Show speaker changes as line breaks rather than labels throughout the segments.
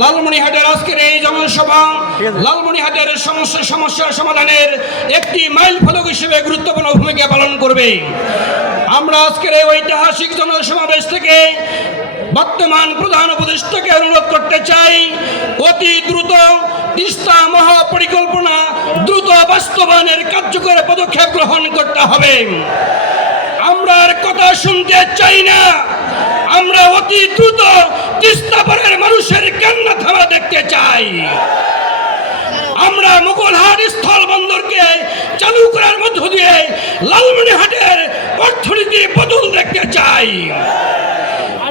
লালমনিহাটের আজকের এই জনসভা লালমনিহাটের সমস্যা সমস্যার সমাধানের একটি মাইল ফলক হিসেবে গুরুত্বপূর্ণ ভূমিকা পালন করবে। আমরা আজকের এই ঐতিহাসিক জনসমাবেশ থেকে বর্তমান প্রধান উপদেষ্টাকে অনুরোধ করতে চাই অতি দ্রুত তিস্তা মহাপরিকল্পনা দ্রুত বাস্তবায়নের কার্যকর পদক্ষেপ গ্রহণ করতে হবে। আমরা আর কথা শুনতে চাই না। আমরা অতি দ্রুত তিস্তাপাড়ের মানুষের কান্না থামা দেখতে চাই আমরা মুঘলহাট স্থল বন্দরকে চালু করার মধ্য দিয়ে লালমনিহাটের অর্থনীতি বদল দেখতে চাই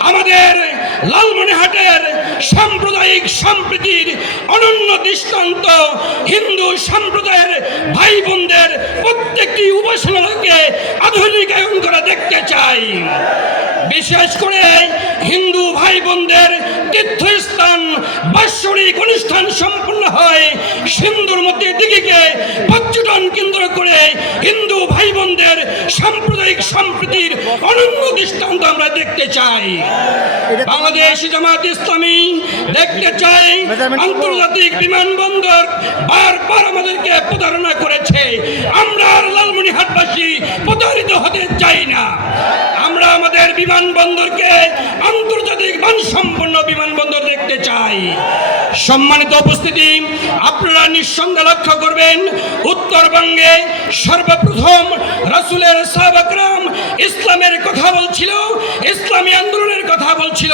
আমাদের লালমনিহাটের সাম্প্রদায়িক সম্প্রীতির অনন্য দৃষ্টান্ত হিন্দু সম্প্রদায়ের ভাই বোনদের প্রত্যেকটি উপাসনাকে আধুনিকায়ন করা দেখতে চাই বিশেষ করে হিন্দু ভাই বোনদের তীর্থস্থান বাৎসরিক অনুষ্ঠান সম্পন্ন হয়। সিন্ধুর মধ্যে দিঘিকে পর্যটন কেন্দ্র করে হিন্দু ভাই বোনদের সাম্প্রদায়িক সম্প্রীতির অনন্য দৃষ্টান্ত আমরা দেখতে চাই। বাংলাদেশ জামাত ইসলামী দেখতে চাই। আন্তর্জাতিক বিমানবন্দর বারবার আমাদেরকে প্রতারণা করেছে। আমরা আর লালমনিহাটবাসী প্রতারিত হতে চাই না। আমাদের বিমানবন্দরকে আন্তর্জাতিক মানসম্পন্ন বিমানবন্দর দেখতে চাই। সম্মানিত উপস্থিতি, আপনারা নিঃসন্দেহে লক্ষ্য করবেন, উত্তরবঙ্গে সর্বপ্রথম রাসুলের সাহাবাকরাম ইসলামের কথা বলছিল, ইসলামী আন্দোলনের কথা বলছিল,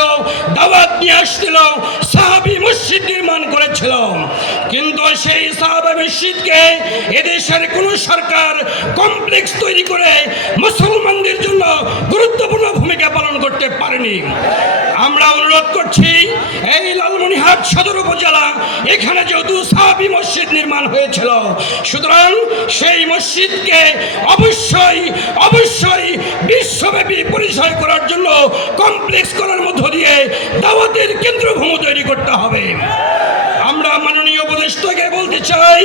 দাওয়াত নিয়ে আসছিল, সাহাবি মসজিদ নির্মাণ করেছিল। কিন্তু সেই সাহাবা মসজিদকে এদেশের কোন সরকার কমপ্লেক্স তৈরি করে মুসলমানদের জন্য গুরুত্বপূর্ণ ভূমিকা পালন করতে পারেনি। আমরা অনুরোধ করছি, এই লালমনিহাট সদর উপজেলা, এখানে যেহেতু সাহাবি মসজিদ নির্মাণ হয়েছিল, সুতরাং সেই মসজিদকে অবশ্যই অবশ্যই বিশ্বব্যাপী পরিচয় করার জন্য কমপ্লেক্স করার মধ্য দিয়ে দাওয়াতের কেন্দ্রভূমি তৈরি করতে হবে। উপদেষ্টাকে বলতে চাই,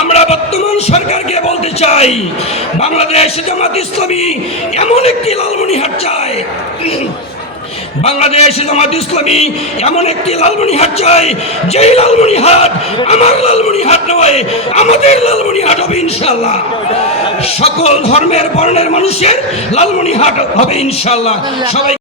আমরা বর্তমান সরকারকে বলতে চাই, বাংলাদেশ জামাত ইসলামী এমন একটি লালমনিহাট চায়, বাংলাদেশ জামাত ইসলামী এমন একটি লালমনিহাট চাই যেই লালমনিহাট আমার লালমনিহাট নয়, আমাদের লালমনিহাট হবে ইনশাল্লাহ সকল ধর্মের বর্ণের মানুষের লালমনিহাট হবে ইনশাল্লাহ সবাই